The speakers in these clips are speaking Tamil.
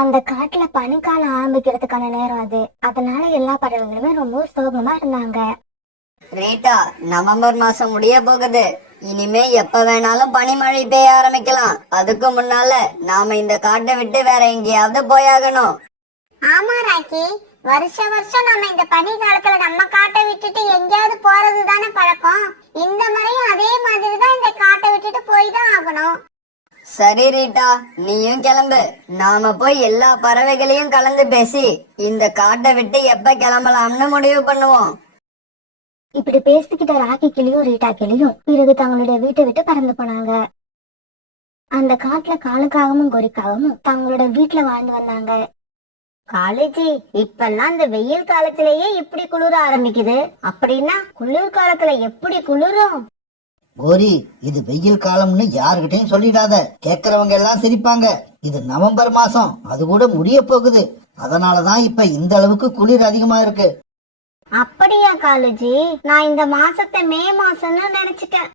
அந்த காட்டுல பனிக்காலம் ஆரம்பிக்கிறதுக்கான நேரம் அது. அதனால எல்லா பறவைகளுமே ரொம்ப சோகமா இருந்தாங்க. ரீட்டா, நவம்பர் மாசம் முடிய போகுது. இனிமே எப்ப வேணாலும் பனிமழை பெய்ய ஆரம்பிக்கலாம். அதுக்கு முன்னால நாம இந்த காட்டை விட்டு வேற எங்கேயாவது போயாகணும். ஆமா ராக்கி, வருஷம் வருஷம் நம்ம இந்த பனி காலத்துல நம்ம காட்டை விட்டுட்டு எங்கேயாவது போறது தானே பழக்கம். இந்த முறையும் அதே மாதிரி தான் இந்த காட்டை விட்டுட்டு போய் தான் ஆகணும். சரி ரீட்டா, நீயும் கிளம்பு. நாம போய் எல்லா பறவைகளையும் கலந்து பேசி இந்த காட்டை விட்டு எப்ப கிளம்பலாம்னு முடிவு பண்ணுவோம். இப்படி பேசிக்கிட்ட ராக்கி கிளியும் ரீட்டா கிளியும் பிறகு தங்களுடைய வீட்டை விட்டு பறந்து போனாங்க. அந்த காட்டுல காலுக்காகவும் கோரிக்காகவும் தங்களோட வீட்டுல வாழ்ந்து வந்தாங்க. காலேஜி, இப்பெல்லாம் இந்த வெயில் காலத்திலேயே இப்படி குளிர ஆரம்பிக்குது. அப்படின்னா குளிர் காலத்துல எப்படி குளிரும்? கோரி, இது வெயில் காலம்னு யாருகிட்டையும் சொல்லிடாத. கேக்குறவங்க எல்லாம் சிரிப்பாங்க. இது நவம்பர் மாசம், அது கூட முடிய போகுது. அதனாலதான் இப்ப இந்த அளவுக்கு குளிர் அதிகமா இருக்கு. அப்படியா காலேஜி? நான் இந்த மாசத்தை மே மாசம்னு நினைச்சிட்டேன்.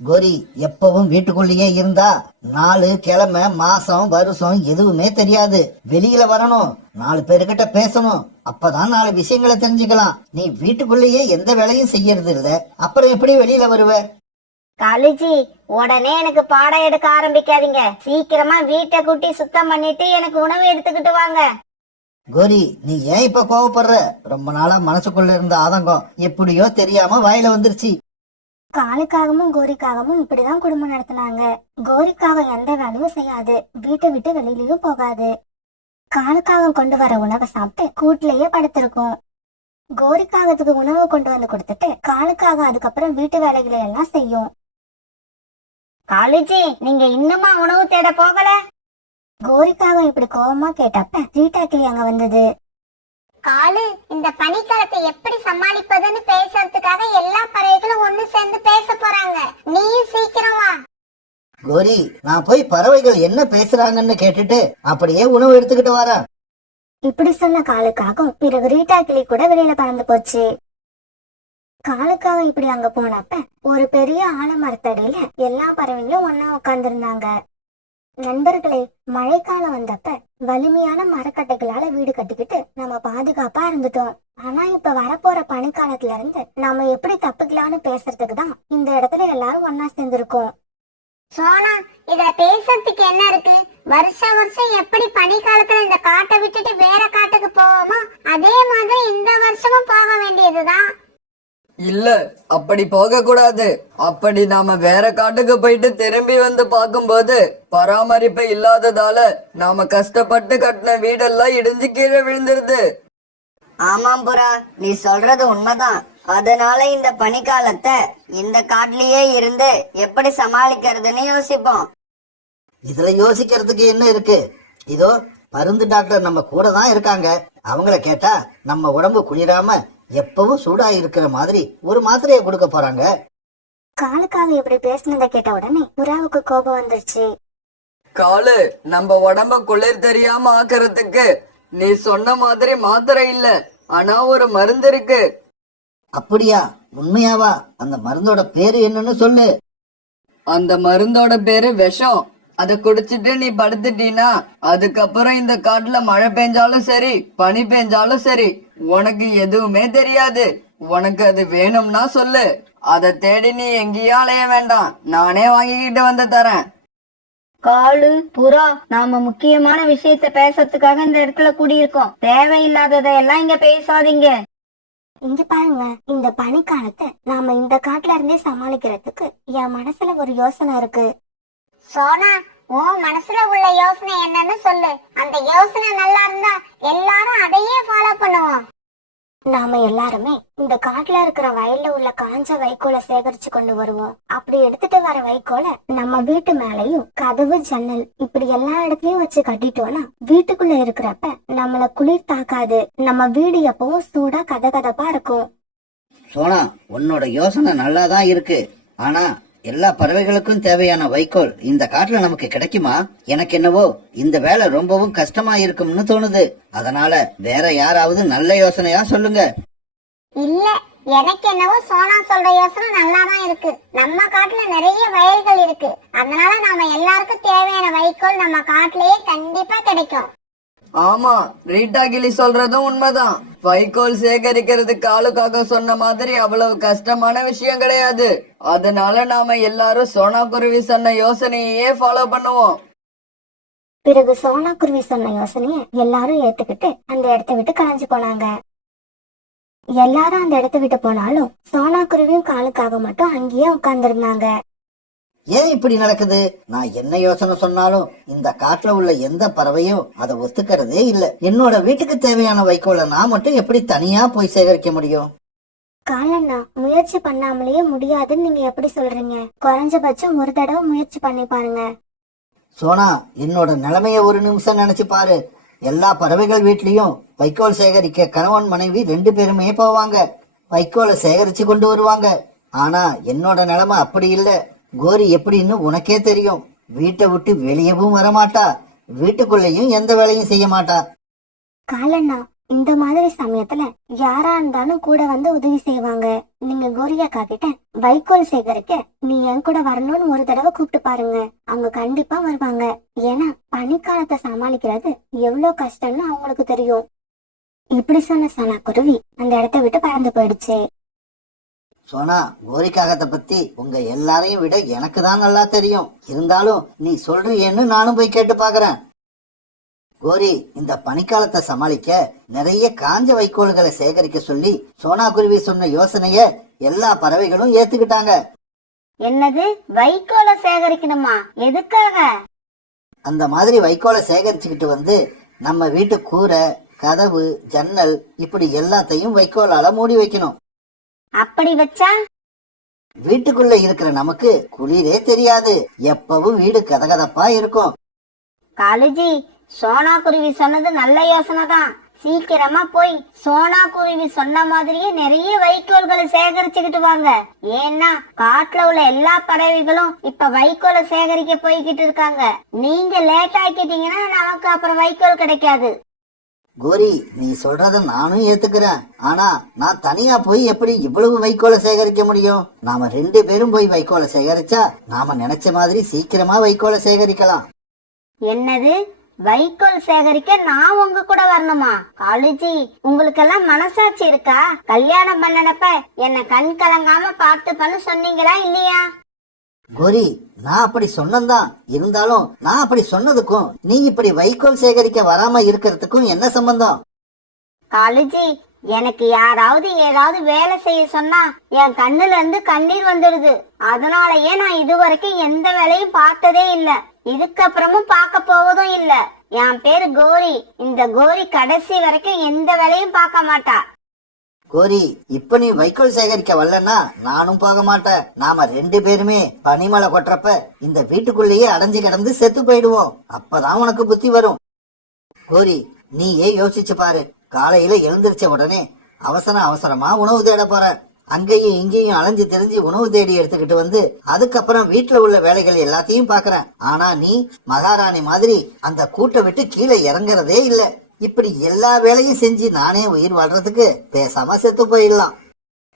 கோரி, எப்பவும் வீட்டுக்குள்ளேயே இருந்தா நாலு கிழமை மாசம் வருஷம் எதுவுமே தெரியாது. வெளியில வரணும், 4 பேருக்கிட்ட பேசணும். அப்பதான் 4 விஷயங்களை தெரிஞ்சுக்கலாம். நீ வீட்டுக்குள்ளேயே எந்த வேலையும் செய்யறது இல்ல, அப்புறம் எப்படி வெளியில வருவ? காலேஜி, உடனே எனக்கு பாடம் எடுக்க ஆரம்பிக்காதீங்க. சீக்கிரமா வீட்டை கூட்டி சுத்தம் பண்ணிட்டு எனக்கு உணவு எடுத்துக்கிட்டு வாங்க. கோரி, நீ ஏன் இப்ப கோவப்படுற? ரொம்ப நாளா மனசுக்குள்ள இருந்த ஆதங்கம் எப்படியோ தெரியாம வாயில வந்துருச்சு. காலுக்காகவும் கோரிக்காகவும் இப்படிதான் குடும்பம் நடத்தினாங்க. கோரிக்காக எந்த வேலையும் செய்யாது, வீட்டை விட்டு வெளியிலயும் போகாது. காலுக்காக கொண்டு வர உணவை சாப்பிட்டு கூட்டிலேயே படுத்திருக்கும். கோரிக்காகத்துக்கு உணவு கொண்டு வந்து கொடுத்துட்டு காலுக்காக அதுக்கப்புறம் வீட்டு வேலைகளை எல்லாம் செய்யும். காலேஜி, நீங்க இன்னுமா உணவு தேட போகல? கோரிக்காக இப்படி கோவமா கேட்டப்ப ரீட்டா கிளி அங்க வந்தது. காலு, இந்த பனிக்காலத்தை எப்படி சமாளிப்பதுன்னு பேசுறதுக்காக எல்லா பறவைகளும் ஒண்ணு சேர்ந்து பேச போறாங்க. நீயும் சீக்கிரம் வா. கோரி, நான் போய் பறவைகள் என்ன பேசுறாங்கன்னு கேட்டுட்டு அப்படியே உணவு எடுத்துக்கிட்டு வரேன். இப்படி சொன்ன காலுக்காகவும் பிறகு ரீட்டா கிளி கூட வெளியில பறந்து போச்சு. காலுக்காக இப்படி அங்க போனப்ப ஒரு பெரிய ஆலமரத்தடியில எல்லா பறவைகளும் ஒன்னா உட்கார்ந்து இருந்தாங்க. நண்பர்களே, மழைக்காலம் வந்தப்ப வலிமையான மரக்கட்டைகளால வீடு கட்டிக்கிட்டு நம்ம பாதுகாப்பா இருந்துட்டோம். ஆனா இப்ப வரப்போற பனிக்காலத்துல இருந்து நாம எப்படி தப்பிக்கலாம்னு பேசுறதுக்கு தான் இந்த இடத்துல எல்லாரும் ஒன்னா சேர்ந்திருக்கோம். சோனா, இதுல பேசுறதுக்கு என்ன இருக்கு? வருஷம் வருஷம் எப்படி பனி காலத்துல இந்த காட்டை விட்டுட்டு வேற காட்டுக்கு போவோமோ அதே மாதிரி இந்த வருஷமும் போக வேண்டியதுதான். இல்ல, அப்படி போக கூடாது. அப்படி நாம வேற காட்டுக்கு போயிட்டு திரும்பி வந்து பார்க்கும்போது பராமரிப்பு இல்லாததால நாம கஷ்டப்பட்டு கட்டின வீடெல்லாம் இடிஞ்சு கீழே விழுந்துருது. ஆமாம் புறா, நீ சொல்றது உண்மைதான். அதனால இந்த பனிக்காலத்தை இந்த காட்டிலேயே இருந்து எப்படி சமாளிக்கிறதுன்னு யோசிப்போம். இதுல யோசிக்கிறதுக்கு என்ன இருக்கு? இதோ மருந்து டாக்டர் நம்ம கூட தான் இருக்காங்க. அவங்கள கேட்டா நம்ம உடம்பு குளிராம எப்பவும் சூடா இருக்கிற மாதிரி ஒரு மாத்திரையை கொடுக்க போறாங்க. காலுக்காக இப்படி பேசினதை கேட்ட உடனே புறாவுக்கு கோபம் வந்துருச்சு. காலு, நம்ம உடம்ப குளிர் தெரியாம ஆக்குறதுக்கு நீ சொன்ன மாதிரி மாத்திரை இல்ல, ஆனா ஒரு மருந்து இருக்கு. அப்படியா? உண்மையாவா? அந்த மருந்தோட பேரு என்னன்னு சொல்லு. அந்த மருந்தோட பேரு விஷம். அத குடிச்சிட்டு நீ படுத்துட்டீனா அதுக்கப்புறம் இந்த காட்டுல மழை பெஞ்சாலும் சரி பனி பெஞ்சாலும் சரி உனக்கு எதுவுமே தெரியாது. உனக்கு அது வேணும்னா சொல்லு, அதை தேடி நீ எங்கேயும் அலைய வேண்டாம், நானே வாங்கிக்கிட்டு வந்து தரேன். காலு, புறா, நாம முக்கியமான விஷயத்த பேசுறதுக்காக இந்த இடத்துல கூடியிருக்கோம். தேவையில்லாததையெல்லாம் இங்க பேசாதீங்க. இங்க பாருங்க, இந்த பனிக்காலத்தை நாம இந்த காட்டுல இருந்தே சமாளிக்கிறதுக்கு என் மனசுல ஒரு யோசனை இருக்கு. சோனா, உன் மனசுல உள்ள யோசனை என்னன்னு சொல்லு. அந்த யோசனை நல்லா இருந்தா எல்லாரும் அதையே ஃபாலோ பண்ணுவோம். நாம எல்லாருமே இந்த காட்டுல இருக்கிற வயல்ல உள்ள காஞ்ச வைக்கோலை சேகரிச்சு கொண்டு வருவோம். அப்படி எடுத்துட்டு வர வைக்கோலை நம்ம வீட்டு மேலையும் கதவு ஜன்னல் இப்படி எல்லா இடத்துலயும் வச்சு கட்டிட்டோம்னா வீட்டுக்குள்ள இருக்கிறப்ப நம்மள குளிர் தாக்காது. நம்ம வீடு எப்பவும் சூடா கதகதப்பா இருக்கும். சோனா, உன்னோட யோசனை நல்லாதான் இருக்கு. ஆனா எல்லா பறவைகளுக்கும் தேவையான வைக்கோல் இந்த காட்டுல நமக்கு கிடைக்குமா? எனக்கு என்னவோ இந்த வேலை ரொம்பவும் கஷ்டமா இருக்கும்னு தோணுது. அதனால வேற யாராவது நல்ல யோசனையா சொல்லுங்க. இல்ல, எனக்கு என்னவோ சோனா சொல்ற யோசனை நல்லாதான் இருக்கு. நம்ம காட்டுல நிறைய வயல்கள் இருக்கு. அதனால நாம எல்லாருக்கும் தேவையான வைக்கோல் நம்ம காட்டுலயே கண்டிப்பா கிடைக்கும். ஆமா, ரீட்டா கிளி சொல்றதும் உண்மைதான். வைக்கோல் சேகரிக்கிறதுக்கு ஆளுக்காக சொன்ன மாதிரி அவ்வளவு கஷ்டமான விஷயம் கிடையாது. அதனால நாம எல்லாரும் சோனா குருவி சொன்ன யோசனையே ஃபாலோ பண்ணுவோம். பிறகு சோனா குருவி சொன்ன யோசனைய எல்லாரும் ஏத்துக்கிட்டு அந்த இடத்த விட்டு கலைஞ்சு போனாங்க. எல்லாரும் அந்த இடத்த விட்டு போனாலும் சோனா குருவியும் காலுக்காக மட்டும் அங்கேயே உட்கார்ந்திருந்தாங்க. ஏன் இப்படி நடக்குது? நான் என்ன யோசனை சொன்னாலும் இந்த காட்டுல உள்ள எந்த பறவையும் அதை ஒத்துக்கிறதே இல்ல. என்னோட வீட்டுக்கு தேவையான வைக்கோலை நான் மட்டும் எப்படி தனியா போய் சேகரிக்க முடியும்? காலண்ணா, முயற்சி பண்ணாமலேயே முடியாதுன்னு நீங்க எப்படி சொல்றீங்க? குறைஞ்சபட்சம் ஒரு தடவை முயற்சி பண்ணி பாருங்க. சோனா, என்னோட நிலைமைய ஒரு நிமிஷம் நினைச்சு பாரு. எல்லா பறவைகள் வீட்லயும் வைக்கோல் சேகரிக்க கணவன் மனைவி 2 பேருமே போவாங்க. வைக்கோலை சேகரிச்சு கொண்டு வருவாங்க. ஆனா என்னோட நிலைமை அப்படி இல்ல. கோரி எப்படின்னு உனக்கே தெரியும். வீட்டை விட்டு வெளியவும் வரமாட்டா, வீட்டுக்குள்ளேயும் எந்த வேலையும் செய்ய மாட்டா. காலண்ணா, இந்த மாதிரி சமயத்துல யாரா இருந்தாலும் கூட வந்து உதவி செய்வாங்க. நீங்க கோரியாக்கா கிட்ட வைக்கோல் சேகரிக்க நீ என் கூட வரணும்னு ஒரு தடவை கூப்பிட்டு பாருங்க. அவங்க கண்டிப்பா வருவாங்க. ஏன்னா பனிக்காலத்தை சமாளிக்கிறது எவ்வளவு கஷ்டம்னு அவங்களுக்கு தெரியும். இப்படி சொன்ன சோனா குருவி அந்த இடத்த விட்டு பறந்து போயிடுச்சு. சோனா, கோரிக்காகத்தை பத்தி உங்க எல்லாரையும் விட எனக்கு தான் நல்லா தெரியும். இருந்தாலும் நீ சொல்றியேன்னு நானும் போய் கேட்டு பாக்குறேன். கோரி, இந்த பனிக்காலத்தை சமாளிக்க நிறைய காஞ்ச வைக்கோல்களை சேகரிக்க சொல்லி சோனா குருவி சொன்ன யோசனைய எல்லா பறவைகளும் ஏத்துக்கிட்டாங்க. என்னது, வைக்கோலை சேகரிக்கணுமா? எதுக்காக? அந்த மாதிரி வைக்கோலை சேகரிச்சுக்கிட்டு வந்து நம்ம வீட்டு கூரை, கதவு, ஜன்னல் இப்படி எல்லாத்தையும் வைக்கோலால மூடி வைக்கணும். அப்படி வச்சா வீட்டுக்குள்ள இருக்கிற நமக்கு குளிரே தெரியாது. எப்பவும் வீடு கதகதப்பா இருக்கும். காலுஜி, சோனா குருவி சொன்னது நல்ல யோசனை தான். சீக்கிரமா போய் சோனா குருவி சொன்ன மாதிரியே நிறைய வைக்கோல்களை சேகரிச்சுக்கிட்டு வாங்க. ஏன்னா காட்டுல உள்ள எல்லா பறவைகளும் இப்ப வைக்கோலை சேகரிக்க போய்கிட்டு இருக்காங்க. நீங்க லேட் ஆக்கிட்டீங்கன்னா நமக்கு அப்புறம் வைக்கோல் கிடைக்காது. கோரி, நீ சொல்றத நானும் ஏத்துக்கிறேன். ஆனா நான் தனியா போய் எப்படி இவ்வளவு வைக்கோலை சேகரிக்க முடியும்? நாம 2 பேரும் போய் வைக்கோலை சேகரிச்சா நாம நினைச்ச மாதிரி சீக்கிரமா வைக்கோலை சேகரிக்கலாம். என்னது, வைக்கோல் சேகரிக்க நான் உங்க கூட வரணுமா? காலுஜி, உங்களுக்கெல்லாம் மனசாட்சி இருக்கா? கல்யாணம் பண்ணனப்ப என்ன கண் கலங்காம பார்த்து பண்ண சொன்னீங்களா இல்லையா? கோரி, நான் அப்படி சொன்னதான். இருந்தாலும் நான் அப்படி சொன்னதுக்கும் நீ இப்படி வைக்கோல் சேகரிக்க வராம இருக்கிறதுக்கும் என்ன சம்பந்தம்? காலுஜி, எனக்கு யாராவது ஏதாவது வேலை செய்ய சொன்னா என் கண்ணுல இருந்து கண்ணீர் வந்துடுது. அதனாலயே நான் இதுவரைக்கும் எந்த வேலையும் பார்த்ததே இல்ல. இதுக்கப்புறமும் பார்க்க போவதும் இல்ல. என் பேரு கோரி. இந்த கோரி கடைசி வரைக்கும் எந்த வேலையும் பார்க்க மாட்டா. கோரி, இப்ப நீ வைக்கோல் சேகரிக்க வரலன்னா நானும் போக மாட்டேன். நாம 2 பேருமே பனிமலை கொட்டுறப்ப இந்த வீட்டுக்குள்ளேயே அடைஞ்சு கிடந்து செத்து போயிடுவோம். அப்பதான் உனக்கு புத்தி வரும். கோரி, நீயே யோசிச்சு பாரு. காலையில எழுந்திருச்ச உடனே அவசரமா உணவு தேட போற. அங்கேயும் இங்கேயும் அலைஞ்சு தெரிஞ்சு உணவு தேடி எடுத்துக்கிட்டு வந்து அதுக்கப்புறம் வீட்டுல உள்ள வேலைகள் எல்லாத்தையும் பாக்குறேன். ஆனா நீ மகாராணி மாதிரி அந்த கூட்டை விட்டு கீழே இறங்குறதே இல்ல. இப்படி எல்லா வேலையும் செஞ்சு நானே உயிர் வாழ்றதுக்கு பேசாம செத்து போயிடலாம்.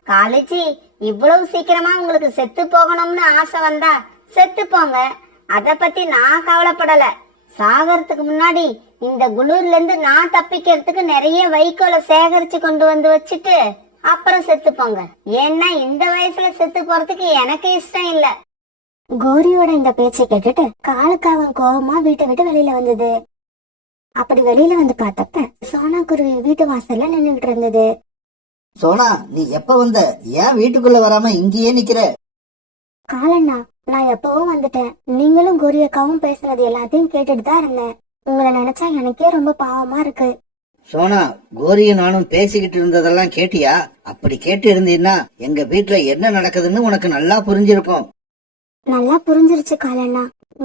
காலேஜி, இவ்வளவு சீக்கிரமா உங்களுக்கு செத்து போகணும்னு ஆசை வந்தா செத்து போங்க. அத பத்தி நான் கவலைப்படல. சாகறதுக்கு முன்னாடி இந்த குளிர்ல இருந்து நான் தப்பிக்கிறதுக்கு நிறைய வைக்கோலை சேகரிச்சு கொண்டு வந்து வச்சுட்டு அப்புறம் செத்து போங்க. ஏன்னா இந்த வயசுல செத்து போறதுக்கு எனக்கு இஷ்டம் இல்ல. கோரியோட இந்த பேச்சை கேட்டுட்டு காலுக்காக கோவமா வீட்டை விட்டு வெளியில வந்தது. அப்படி வெளியில வந்து பார்த்தப்ப சோனா குருவி வீட்டு வாசல்ல நின்னுகிட்டு இருந்தது. சோனா, நீ எப்ப வந்த? ஏன் வீட்டுக்குள்ள வராம இங்கேயே நிக்கிற? காலண்ணா, நான் எப்பவும் வந்துட்டேன். நீங்களும் கோரியக்காவும் பேசுறது எல்லாத்தையும் கேட்டுட்டு தான் இருந்தேன். உங்களை நினைச்சா எனக்கே ரொம்ப பாவமா இருக்கு. சோனா, கோரியும் நானும் பேசிக்கிட்டு இருந்ததெல்லாம் கேட்டியா? அப்படி கேட்டு இருந்தீன்னா எங்க வீட்டுல என்ன நடக்குதுன்னு உனக்கு நல்லா புரிஞ்சிருக்கும். நல்லா புரிஞ்சிருச்சு காலண்ணா.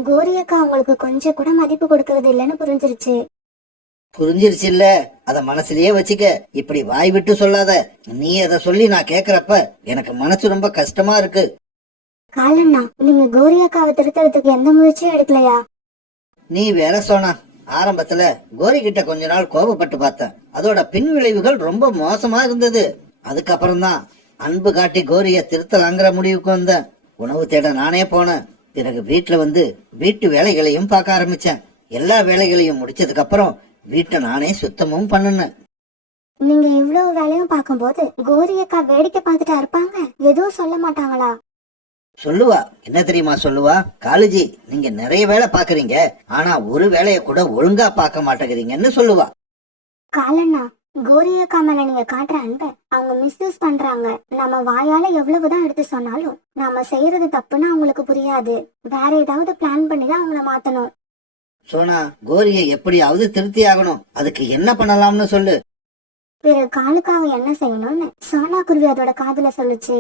கோரியக்கா உங்களுக்கு கொஞ்சம் கூட மதிப்பு கொடுக்கறது இல்லைன்னு புரிஞ்சிருச்சு. புரிஞ்சிருச்சு இல்ல? அத மனசுலயே வச்சுக்க. இப்படி வாய் விட்டு சொல்லாத. நீ அத சொல்லி நான் கேக்குறப்ப எனக்கு மனசு ரொம்ப கஷ்டமா இருக்கு. காலண்ணா, நீங்க கோரியக்காவை திருத்தறதுக்கு எந்த முயற்சியும் எடுக்கலையா? நீ வேற சோனா. ஆரம்பத்துல கோரி கிட்ட கொஞ்ச நாள் கோபப்பட்டு பார்த்தேன். அதோட பின் விளைவுகள் ரொம்ப மோசமா இருந்தது. அதுக்கப்புறம் தான் அன்பு காட்டி கோரிய திருத்தலாங்கிற முடிவுக்கு வந்தேன். உணவு தேட நானே போனேன். பிறகு வீட்டுல வந்து வீட்டு வேலைகளையும் பார்க்க ஆரம்பிச்சேன். எல்லா வேலைகளையும் முடிச்சதுக்கு அப்புறம் வீட்டை நானே சுத்தமும் பண்ணுனேன். நீங்க இவ்வளவு வேலையும் பார்க்கும்போது கோரி அக்கா வேடிக்கை பார்த்துட்டா இருப்பாங்க, எதுவும் சொல்ல மாட்டாங்களா? சொல்லுவா. என்ன தெரியுமா சொல்லுவா? காலேஜி, நீங்க நிறைய வேலை பாக்குறீங்க, ஆனா ஒரு வேலையை கூட ஒழுங்கா பார்க்க மாட்டேங்கிறீங்கன்னு சொல்லுவா. காலண்ணா, கோரி அக்கா மேல நீங்க காட்டுற அன்பை அவங்க மிஸ்யூஸ் பண்றாங்க. நம்ம வாயால எவ்வளவுதான் எடுத்து சொன்னாலும் நாம செய்யறது தப்புன்னு அவங்களுக்கு புரியாது. வேற ஏதாவது பிளான் பண்ணி தான் அவங்கள மாத்தணும். சோனா, கோரியை எப்படியாவது திருத்தி ஆகணும். அதுக்கு என்ன பண்ணலாம்னு சொல்லு. பிறகு காலுக்காக என்ன செய்யணும்னு சோனா குருவி அதோட காதுல சொல்லுச்சு.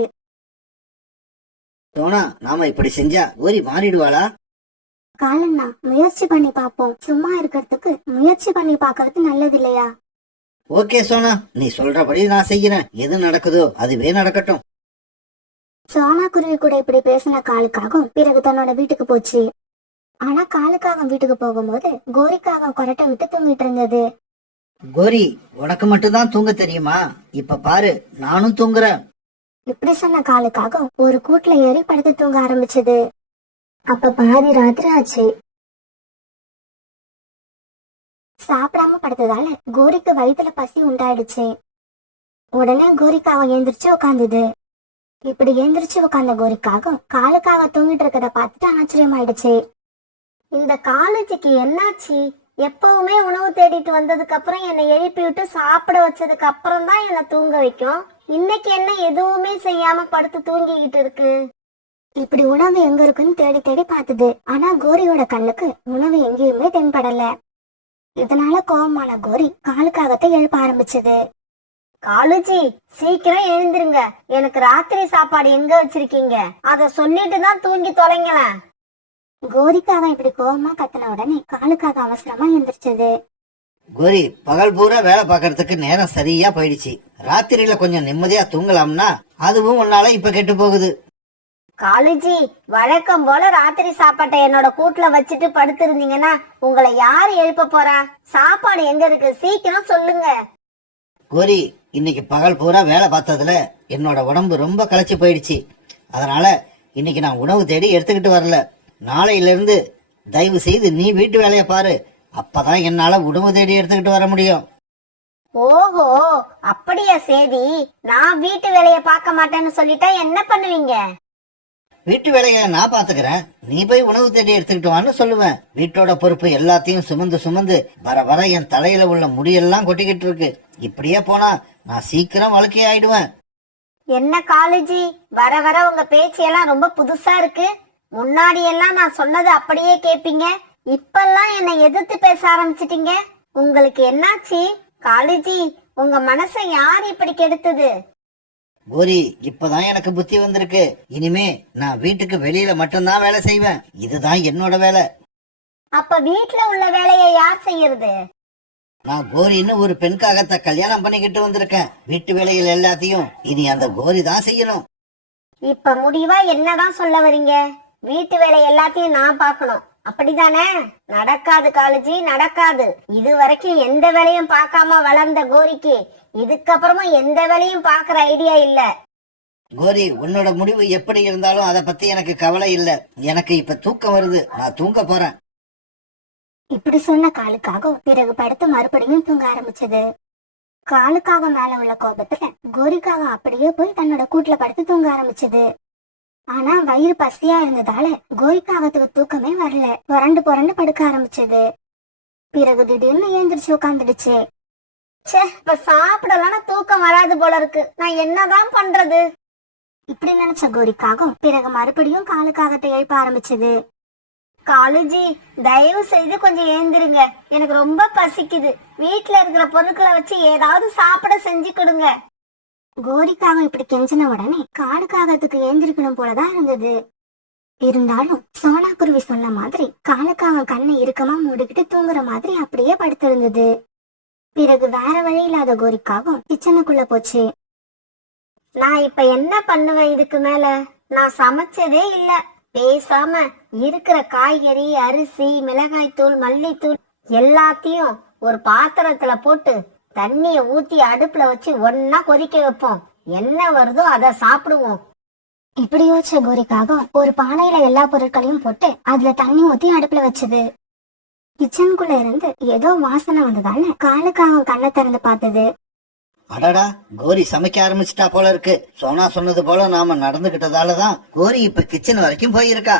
சோனா, நாம இப்படி செஞ்சா கோரி மாறிடுவாளா? காலண்ணா, முயற்சி பண்ணி பாப்போம். சும்மா இருக்கிறதுக்கு முயற்சி பண்ணி பாக்குறது நல்லது இல்லையா? ஓகே சோனா, நீ சொல்றபடி நான் செய்யறேன். எது நடக்குதோ அதுவே நடக்கட்டும். சோனா குருவி கூட இப்படி பேசின காலுக்காகவும் பிறகு தன்னோட வீட்டுக்கு போச்சு. ஆனா காலுக்காகம் வீட்டுக்கு போகும்போது கோரிக்காகம் கொரட்டை விட்டு தூங்கிட்டு இருந்தது. கோரி, உனக்கு மட்டும்தான் தூங்க தெரியுமா? இப்ப பாரு, நானும் தூங்குறேன். இப்படி சொன்ன காலுக்காகம் ஒரு கூட்டுல ஏறி படுத்து தூங்க ஆரம்பிச்சது. அப்ப பாதி ராத்திரி ஆச்சு. சாப்பிடாம படுத்ததால கோரிக்கு வயித்துல பசி உண்டாயிடுச்சு. உடனே கோரிக்காகம் எந்திரிச்சு உட்காந்துது. இப்படி எந்திரிச்சு உட்கார்ந்த கோரிக்காகம் காலுக்காக தூங்கிட்டு இருக்கத பார்த்துட்டு ஆச்சரியமாயிடுச்சு. இந்த காலேஜுக்கு என்னாச்சு? எப்பவுமே உணவு தேடிட்டு வந்ததுக்கு அப்புறம் என்னை எழுப்பி விட்டு சாப்பிட வச்சதுக்கு அப்புறம் தான் என்னை தூங்க வைக்கும். இன்னைக்கு என்ன எதுவுமே செய்யாம படுத்து தூங்கிக்கிட்டு இருக்கு? இப்படி உணவு எங்க இருக்குன்னு தேடி தேடி பார்த்தது. ஆனா கோரியோட கண்ணுக்கு உணவு எங்கேயுமே தென்படல. இதனால கோபமான கோரி காலுக்காகத்தை எழுப்ப ஆரம்பிச்சது. காலுஜி, சீக்கிரம் எழுந்திருங்க. எனக்கு ராத்திரி சாப்பாடு எங்க வச்சிருக்கீங்க? அத சொல்லிட்டு தான் தூங்கி தொலைங்களேன். கோரிக்காக இப்படி கோபமா கத்தின உடனே காலுக்காக அவசரமா எந்திரிச்சது. கோரி, பகல் பூரா வேலை பார்க்கறதுக்கு நேரம் சரியா போயிடுச்சு. ராத்திரியில கொஞ்சம் நிம்மதியா தூங்கலாம்னா அதுவும் உன்னால இப்ப கெட்டு போகுது. காலுஜி, வழக்கம் போல ராத்திரி சாப்பாட்டை என்னோட கூட்டுல வச்சுட்டு படுத்திருந்தீங்கன்னா உங்களை யாரு எழுப்ப போறா? சாப்பாடு எங்க இருக்கு? சீக்கிரம் சொல்லுங்க. கோரி, இன்னைக்கு பகல் பூரா வேலை பார்த்ததுல என்னோட உடம்பு ரொம்ப களைச்சு போயிடுச்சு. அதனால இன்னைக்கு நான் உணவு தேடி எடுத்துக்கிட்டு வரல. நாளையில இருந்து தயவு செய்து நீ வீட்டு வேலையை பாரு. அப்பதான் என்னால உணவு தேடி எடுத்துக்கிட்டு வர முடியும். ஓஹோ, அப்படியா சேதி? நான் வீட்டு வேலையை பார்க்க மாட்டேன்னு சொல்லிட்டா என்ன பண்ணுவீங்க? வீட்டு வேலையை நான் பாத்துக்கிறேன், நீ போய் உணவு தேடி எடுத்துக்கிட்டு வான்னு சொல்லுவேன். வீட்டோட பொறுப்பு எல்லாத்தையும் சுமந்து சுமந்து வர வர என் தலையில உள்ள முடியெல்லாம் கொட்டிக்கிட்டு இருக்கு. இப்படியே போனா நான் சீக்கிரம் வழக்கே ஆயிடுவேன். என்ன காலேஜி, வர வர உங்க பேச்சியெல்லாம் ரொம்ப புதுசா இருக்கு. முன்னாடி எல்லாம் நான் சொன்னது அப்படியே கேப்பீங்க, இப்பெல்லாம் என்னை எதிர்த்து பேச ஆரம்பிச்சிட்டீங்க. உங்களுக்கு என்னாச்சு காலேஜி? உங்க மனசை யார் இப்படி கெடுத்தது? கோரி, இப்பதான் எனக்கு புத்தி வந்திருக்கு. இனிமே நான் வீட்டுக்கு வெளியில மட்டும்தான் வேலை செய்வேன். இதுதான் என்னோட வேலை. அப்ப வீட்டுல உள்ள வேலையை யார் செய்யறது? நான் கோரின்னு ஒரு பெண்காகத்தை கல்யாணம் பண்ணிக்கிட்டு வந்திருக்கேன். வீட்டு வேலைகள் எல்லாத்தையும் இனி அந்த கோரி தான் செய்யணும். இப்ப முடிவா என்னதான் சொல்ல வரீங்க? வீட்டு வேலை எல்லாத்தையும் நான் பார்க்கணும், அப்படிதானே? நடக்காது காலேஜி, நடக்காது. இது வரைக்கும் எந்த வேலையும் பார்க்காம வளர்ந்த கோரிக்கு இதுக்கப்புறமா எந்த வேலையும் பார்க்கற ஐடியா இல்ல. கோரி, உன்னோட முடிவு எப்படி இருந்தாலும் அதை பத்தி எனக்கு கவலை இல்ல. எனக்கு இப்ப தூக்கம் வருது, நான் தூங்க போறேன். இப்படி சொன்ன காலுக்காக பிறகு படுத்து மறுபடியும் தூங்க ஆரம்பிச்சது. காலுக்காக மேல உள்ள கோபத்துல கோரிக்காக அப்படியே போய் தன்னோட கூட்டுல படுத்து தூங்க ஆரம்பிச்சது. ஆனா வயிறு பசியா இருந்ததால கோரிக்காகத்துக்கு தூக்கமே வரல. புரண்டு புரண்டு படுக்க ஆரம்பிச்சது. பிறகு திடீர்னு எழுந்திரிச்சு உட்காந்துடுச்சு. இப்ப சாப்பிடலாம் தூக்கம் வராது போல இருக்கு, நான் என்னதான் பண்றது? இப்படி நினைச்ச கோரிக்காகவும் பிறகு மறுபடியும் காலுக்காகத்தை எழுப்ப ஆரம்பிச்சது. காலேஜி, தயவு செய்து கொஞ்சம் ஏந்திருங்க, எனக்கு ரொம்ப பசிக்குது. வீட்டுல இருக்கிற பொருட்களை வச்சு ஏதாவது சாப்பிட செஞ்சு கொடுங்க. கோரிக்காகம் இப்படி கெஞ்சின உடனே காலுக்காகத்துக்கு ஏந்திரிக்கணும் போலதான் இருந்தது. இருந்தாலும் சோனா குருவி சொன்ன மாதிரி காலுக்காகம் கண்ணை இறுக்கமா மூடிக்கிட்டு தூங்குற மாதிரி அப்படியே படுத்திருந்தது. பிறகு வேற வழி இல்லாத கோரிக்காகவும் கிச்சனுக்குள்ள போச்சு. நான் இப்ப என்ன பண்ணுவேன்? இதுக்கு மேல நான் சமைச்சதே இல்ல. பேசாம இருக்கிற காய்கறி, அரிசி, மிளகாய் தூள், மல்லித்தூள் எல்லாத்தையும் ஒரு பாத்திரத்துல போட்டு தண்ணிய ஊத்தி அடுப்புல வச்சு ஒன்னா கொதிக்க வைப்போம். என்ன வருதோ அத சாப்பிடுவோம். இப்படி யோசிச்ச கோரிக்காகவும் ஒரு பானையில எல்லா பொருட்களையும் போட்டு அதுல தண்ணி ஊத்தி அடுப்புல வச்சது. கிச்சனுக்குள்ள இருந்து ஏதோ வாசனை வந்ததால காலுக்காக கண்ணை திறந்து பார்த்தது. அடடா, கோரி சமைக்க ஆரம்பிச்சிட்டா போல இருக்கு. சோனா சொன்னது போல நாம நடந்துகிட்டதாலதான் கோரி இப்ப கிச்சன் வரைக்கும் போயிருக்கா.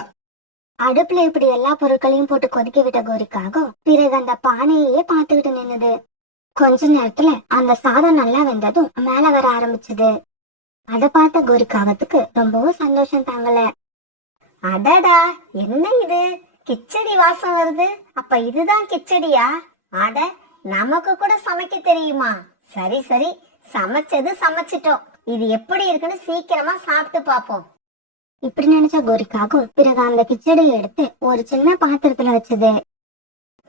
அடுப்புல இப்படி எல்லா பொருட்களையும் போட்டு கொதிக்க விட்ட கோரிக்காக பிறகு அந்த பானையே பார்த்துக்கிட்டு நின்னுது. கொஞ்ச நேரத்துல அந்த சாதம் நல்லா வெந்ததும் மேல வர ஆரம்பிச்சது. அத பார்த்த கோரிக்காகத்துக்கு ரொம்பவும் சந்தோஷம் தாங்கல. அடடா, என்ன இது கிச்சடி வாசம் வருது. அப்ப இதுதான் கிச்சடியா? அட, நமக்கு கூட சமைக்க தெரியுமா? சரி சரி, சமைச்சது சமைச்சிட்டோம். இது எப்படி இருக்குன்னு சீக்கிரமா சாப்பிட்டு பாப்போம். இப்படி நினைச்ச கோரிக்காகும் பிறகு அந்த கிச்சடியை எடுத்து ஒரு சின்ன பாத்திரத்துல வச்சது.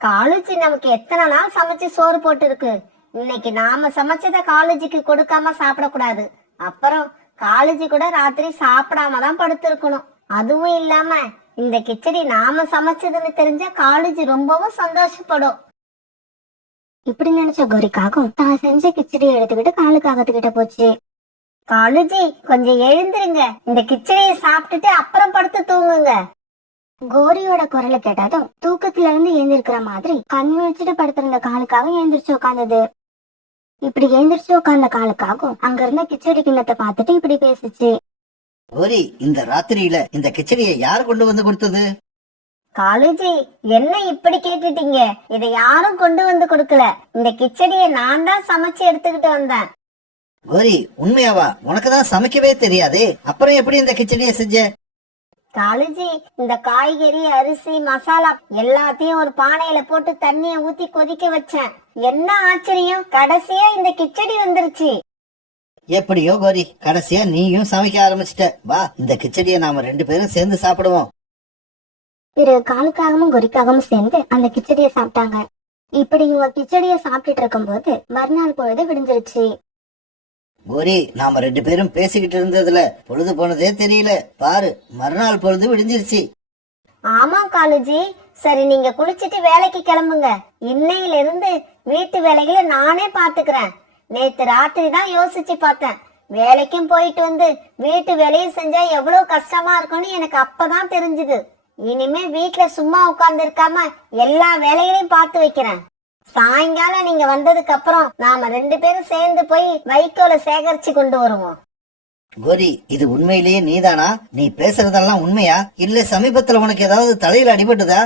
காலேஜி நமக்கு எத்தனை நாள் சமைச்சு சோறு போட்டு இருக்கு. இன்னைக்கு நாம சமைச்சத காலேஜிக்கு கொடுக்காம சாப்பிடக்கூடாது. அப்புறம் காலேஜி கூட ராத்திரி சாப்பிடாம தான் படுத்திருக்கணும். அதுவும் இல்லாம இந்த கிச்சடி நாம சமைச்சதுன்னு தெரிஞ்சா காலேஜி ரொம்பவும் சந்தோஷப்படும். இப்படி நினைச்ச கோரிக்காகும் தான் செஞ்ச கிச்சடியை எடுத்துக்கிட்டு காலுக்காகத்துக்கிட்ட போச்சு. காலேஜி, கொஞ்சம் எழுந்திருங்க. இந்த கிச்சடியை சாப்பிட்டுட்டு அப்புறம் படுத்து தூங்குங்க. கோரியோட குரலை கேட்டதும் தூக்கத்துல இருந்து எழுந்திருக்கிற மாதிரி கண் விழிச்சிட்டு படுத்திருந்த காலுக்காக எழுந்திரிச்சு உட்காந்தது. இப்படி எழுந்திரிச்சு உட்கார்ந்த காலுக்காகும் அங்க இருந்த கிச்சடி கிண்ணத்தை பார்த்துட்டு இப்படி பேசிச்சு. கோரி, இந்த ராத்திரியில இந்த கிச்சடியை யார் கொண்டு வந்து கொடுத்தது? காலேஜி, என்ன இப்படி கேட்டுட்டீங்க? இதை யாரும் கொண்டு வந்து கொடுக்கல. இந்த கிச்சடியை நான் தான் சமைச்சு எடுத்துக்கிட்டு வந்தேன். கோரி, உண்மையாவா? உனக்குதான் சமைக்கவே தெரியாதே, அப்புறம் எப்படி இந்த கிச்சடியை செஞ்ச? காலேஜி, இந்த காய்கறி, அரிசி, மசாலா எல்லாத்தையும் ஒரு பானையில போட்டு தண்ணிய ஊத்தி கொதிக்க வச்சேன். என்ன ஆச்சரியம், கடைசியா இந்த கிச்சடி வந்துருச்சு. எப்படியோ கோரி, கடைசியா நீயும் சமைக்க ஆரம்பிச்சிட்ட. வா, இந்த கிச்சடியை நாம 2 பேரும் சேர்ந்து சாப்பிடுவோம். பிறகு காலுக்காகவும் கோரிக்காகவும் சேர்ந்து அந்த கிச்சடியை சாப்பிட்டாங்க. இப்படி இவங்க கிச்சடியை சாப்பிட்டுட்டு இருக்கும் போது மறுநாள் பொழுது விடிஞ்சிருச்சு. கோரி, நாம 2 பேரும் பேசிக்கிட்டு இருந்ததுல பொழுது போனதே தெரியல. பாரு, மறுநாள் பொழுது விடிஞ்சிருச்சு. ஆமா காலேஜி, சரி நீங்க குளிச்சிட்டு வேலைக்கு கிளம்புங்க. இன்னையில இருந்து வீட்டு வேலைகளை நானே பாத்துக்கிறேன். நேத்து ராத்திரி தான் யோசிச்சு பார்த்தேன். வேலைக்கும் போயிட்டு வந்து வீட்டு வேலையும் செஞ்சா எவ்வளவு கஷ்டமா இருக்கும்னு எனக்கு அப்பதான் தெரிஞ்சுது. இனிமே வீட்டுல சும்மா உட்கார்ந்து இருக்காம எல்லா வேலைகளையும் பார்த்து வைக்கிறேன். சாயங்காலம் நீங்க வந்ததுக்கு அப்புறம் நாம 2 பேரும் சேர்ந்து போய் வைக்கோலை சேகரிச்சு கொண்டு வருவோம். கோரி, இது உண்மையிலேயே நீதானா? நீ பேசுறதெல்லாம் உண்மையா? இல்ல சமீபத்துல உனக்கு ஏதாவது தலையில அடிபட்டுதா?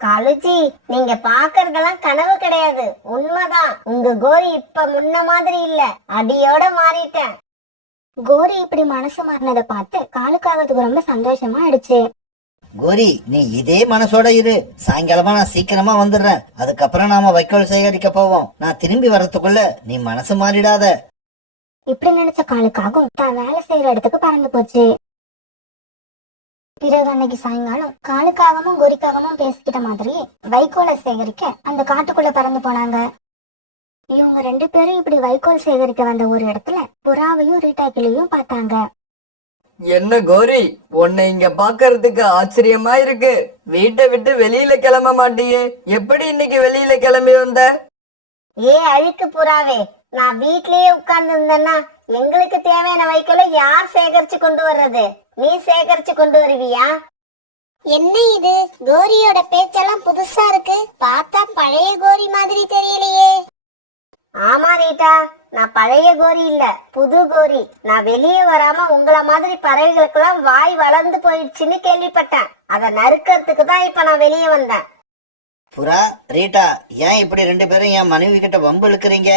காலேஜி, நீங்க பாக்குறதெல்லாம் கனவு கிடையாது, உண்மைதான். உங்க கோரி இப்ப முன்ன மாதிரி இல்ல, அடியோட மாறிட்டேன். கோரி இப்படி மனசு மாறினதை பார்த்து காலுக்காகத்துக்கு ரொம்ப சந்தோஷமா ஆயிடுச்சு. கோரி, நீ இதே மனசோட இரு. சாயங்காலமா நான் சீக்கிரமா வந்துடுறேன். அதுக்கப்புறம் நாம வைக்கோல் சேகரிக்க போவோம். நான் திரும்பி வர்றதுக்குள்ள நீ மனசு மாறிடாத. இப்படி நினைச்ச காலுக்காகவும் தான் வேலை செய்யற இடத்துக்கு பறந்து போச்சு. பிறகு அன்னைக்கு சாயங்காலம் காலுக்காகவும் கோரிக்காகவும் பேசிக்கிட்ட மாதிரியே வைக்கோலை சேகரிக்க அந்த காட்டுக்குள்ள பறந்து போனாங்க. இவங்க 2 பேரும் இப்படி வைக்கோல் சேகரிக்க வந்த ஒரு இடத்துல புறாவையும் ரீட்டாக்கிலையும் பார்த்தாங்க. என்ன கோரி, உன்னை இங்க பாக்குறதுக்கு ஆச்சரியமா இருக்கு. வீட்டை விட்டு வெளியில கிளம்ப மாட்டியே, எப்படி இன்னைக்கு வெளியில கிளம்பி வந்த? ஏ அழுக்கு புறாவே, நான் வீட்லயே உட்கார்ந்து இருந்தேன்னா எங்களுக்கு தேவையான வைக்கோலை யார் சேகரிச்சு கொண்டு வர்றது? நீ சேகரிச்சு கொண்டு வருவியா? என்ன இது, கோரியோட பேச்செல்லாம் புதுசா இருக்கு. பார்த்தா பழைய கோரி மாதிரி தெரியலையே. ஆமா ரீட்டா, நான் பழைய கோரி இல்ல, புது கோரி. நான் வெளியே வராம உங்கள மாதிரி பறவைகளுக்கெல்லாம் வாய் வளர்ந்து போயிடுச்சுன்னு கேள்விப்பட்டேன். அதை நறுக்கிறதுக்கு தான் இப்ப நான் வெளியே வந்தேன். புறா, ரீட்டா, ஏன் இப்படி 2 பேரும் என் மனைவி கிட்ட வம்பு இழுக்கிறீங்க?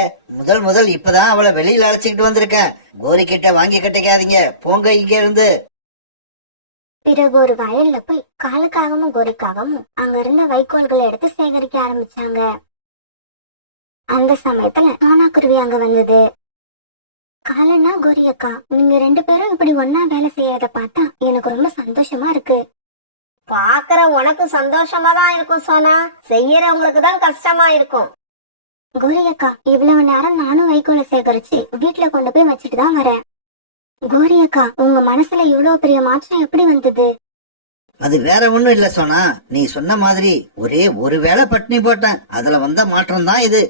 முதல் இப்பதான் அவளை வெளியில அழைச்சிக்கிட்டு வந்திருக்கேன். கோரி கிட்ட வாங்கி கட்டிக்காதீங்க, போங்க இங்க இருந்து. பிறகு ஒரு வயல்ல போய் காலுக்காகவும் கோரிக்காகவும் அங்க இருந்த வைக்கோல்களை எடுத்து சேகரிக்க ஆரம்பிச்சாங்க. அந்த சமயத்துல சோனாக்குருவி அங்க வந்தது. காலன்னா கோரி அக்கா, நீங்க 2 பேரும் இப்படி ஒன்னா வேலை செய்யறத பார்த்தா எனக்கு ரொம்ப சந்தோஷமா இருக்கு. பாக்குற உனக்கு சந்தோஷமா தான் இருக்கும் சோனா, செய்யறவங்களுக்கு தான் கஷ்டமா இருக்கும். கோரி அக்கா, இவ்வளவு நேரம் நானும் வைக்கோலை சேகரிச்சு வீட்டுல கொண்டு போய் வச்சுட்டு தான் வரேன். கோரி அக்கா, உங்க மனசுல இவ்வளவு பெரிய மாற்றம் எப்படி வந்தது? அது வேற ஒண்ணும் இல்ல சோனா, நீ சொன்ன மாதிரி ஒரே ஒரு வேளை பட்டினி போட்டேன், அதுல வந்த மாற்றம் தான் இது.